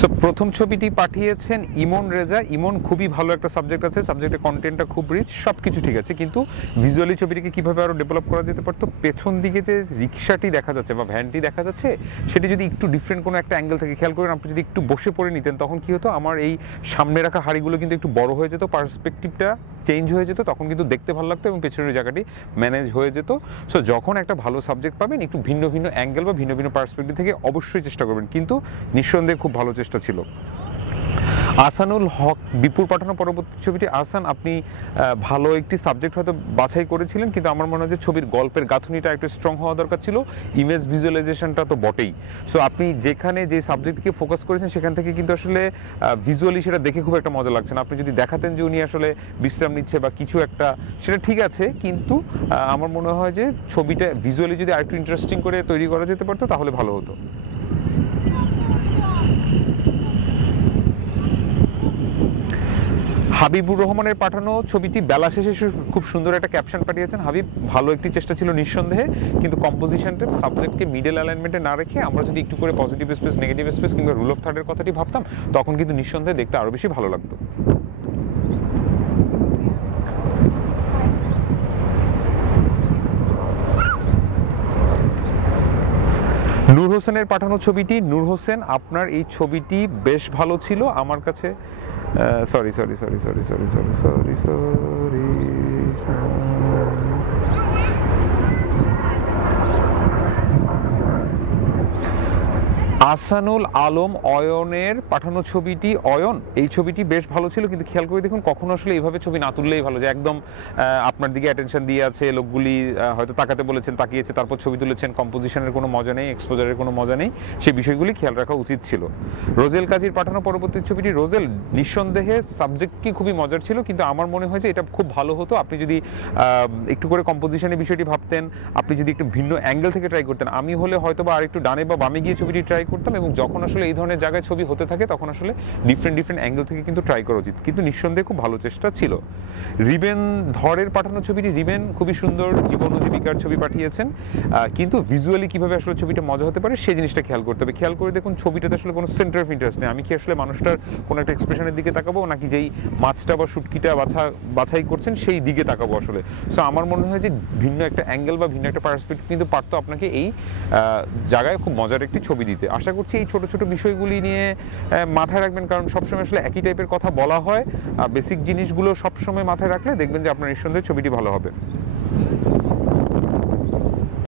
So প্রথম ছবিটি পাঠিয়েছেন ইমন রেজা। ইমন খুবই ভালো একটা সাবজেক্ট আছে, সাবজেক্টের কন্টেন্টটা খুব রিচ, সব কিছু ঠিক আছে, কিন্তু ভিজুয়ালি ছবিটিকে কীভাবে আরও ডেভেলপ করা যেতে পারতো, পেছন দিকে যে রিক্সাটি দেখা যাচ্ছে বা ভ্যানটি দেখা যাচ্ছে সেটি যদি একটু ডিফারেন্ট কোনো একটা অ্যাঙ্গেল থেকে খেয়াল করেন, আপনি যদি একটু বসে পড়ে নিতেন তখন কী হতো, আমার এই সামনে রাখা হাড়িগুলো কিন্তু একটু বড় হয়ে যেত, পার্সপেক্টিভটা চেঞ্জ হয়ে যেত, তখন কিন্তু দেখতে ভালো লাগতো এবং পেছনের জায়গাটি ম্যানেজ হয়ে যেত। সো যখন একটা ভালো সাবজেক্ট পাবেন একটু ভিন্ন ভিন্ন অ্যাঙ্গেল বা ভিন্ন ভিন্ন পার্সপেক্টিভ থেকে অবশ্যই চেষ্টা করবেন, কিন্তু নিঃসন্দেহে খুব ভালো চেষ্টা ছিল। আহসানুল হক বিপুর পাঠানো পরবর্তী ছবিটি। আহসান, আপনি ভালো একটি সাবজেক্ট হয়তো বাছাই করেছিলেন, কিন্তু আমার মনে হয় যে ছবির গল্পের গাঁথনিটা একটু স্ট্রং হওয়া দরকার ছিল, ইমেজ ভিজুয়ালাইজেশনটা তো বটেই। সো আপনি যেখানে যে সাবজেক্টকে ফোকাস করেছেন সেখান থেকে কিন্তু আসলে ভিজুয়ালি সেটা দেখে খুব একটা মজা লাগছে না। আপনি যদি দেখাতেন যে উনি আসলে বিশ্রাম নিচ্ছে বা কিছু একটা, সেটা ঠিক আছে, কিন্তু আমার মনে হয় যে ছবিটা ভিজুয়ালি যদি আরেকটু ইন্টারেস্টিং করে তৈরি করা যেতে পারতো তাহলে ভালো হতো। হাবিবুর রহমানের পাঠানো ছবিটি বেলা শেষে খুব সুন্দর একটা ক্যাপশন পাঠিয়েছেন। হাবিব, ভালো একটি চেষ্টা ছিল নিঃসন্দেহে, কিন্তু কম্পোজিশনটা সাবজেক্টকে মিডল অ্যালাইনমেন্টে না রেখে আমরা যদি একটু করে পজিটিভ স্পেস, নেগেটিভ স্পেস কিংবা রুল অফ থার্ডের কথাটি ভাবতাম তখন কিন্তু নিঃসন্দেহে দেখতে আরও বেশি ভালো লাগতো। নূর হোসেনের পাঠানো ছবিটি। নূর হোসেন, আপনার এই ছবিটি বেশ ভালো ছিল আমার কাছে। Sorry sorry sorry sorry sorry sorry sorry sorry Ahsanul Alam অয়নের পাঠানো ছবিটি। অয়ন, এই ছবিটি বেশ ভালো ছিল, কিন্তু খেয়াল করে দেখুন কখনো আসলে এইভাবে ছবি না তুললেই ভালো, যে একদম আপনার দিকে অ্যাটেনশন দিয়ে আছে, লোকগুলি হয়তো তাকাতে বলেছেন, তাকিয়েছে, তারপর ছবি তুলেছেন, কম্পোজিশনের কোনো মজা নেই, এক্সপোজারের কোনো মজা নেই, সেই বিষয়গুলি খেয়াল রাখা উচিত ছিল। রোজেল কাজীর পাঠানো পরবর্তী ছবিটি। রোজেল, নিঃসন্দেহে সাবজেক্টটি খুবই মজার ছিল, কিন্তু আমার মনে হয় যে এটা খুব ভালো হতো আপনি যদি একটু করে কম্পোজিশনের বিষয়টি ভাবতেন, আপনি যদি একটু ভিন্ন অ্যাঙ্গেল থেকে ট্রাই করতেন। আমি হলে হয়তো বা আরেকটু ডানে বা বামে গিয়ে ছবিটি ট্রাই করতাম, এবং যখন আসলে এই ধরনের জায়গায় ছবি হতে থাকে তখন আসলে ডিফারেন্ট ডিফারেন্ট অ্যাঙ্গেল থেকে কিন্তু ট্রাই করা উচিত, কিন্তু নিঃসন্দেহে খুব ভালো চেষ্টা ছিল। রিবেন ধরের পাঠানো ছবিটি। রিবেন খুবই সুন্দর জীবন ও জীবিকার ছবি পাঠিয়েছেন, কিন্তু ভিজুয়ালি কীভাবে আসলে ছবিটা মজা হতে পারে সেই জিনিসটা খেয়াল করতে হবে। খেয়াল করে দেখুন ছবিটাতে আসলে কোনো সেন্টার অফ ইন্টারেস্ট নেই, আমি কি আসলে মানুষটার কোনো একটা এক্সপ্রেশনের দিকে তাকাবো, নাকি যেই মাছটা বা শুটকিটা বাছাই করছেন সেই দিকে তাকাবো আসলে। সো আমার মনে হয় যে ভিন্ন একটা অ্যাঙ্গেল বা ভিন্ন একটা পার্সপেক্টিভ কিন্তু পারতো আপনাকে এই জায়গায় খুব মজার একটি ছবি দিতে। আশা করছি এই ছোট ছোট বিষয়গুলি নিয়ে মাথায় রাখবেন, কারণ সবসময় আসলে একই টাইপের কথা বলা হয়, বেসিক জিনিসগুলো সবসময় মাথায় রাখলে দেখবেন যে আপনার নিঃসন্দেহে ছবিটি ভালো হবে।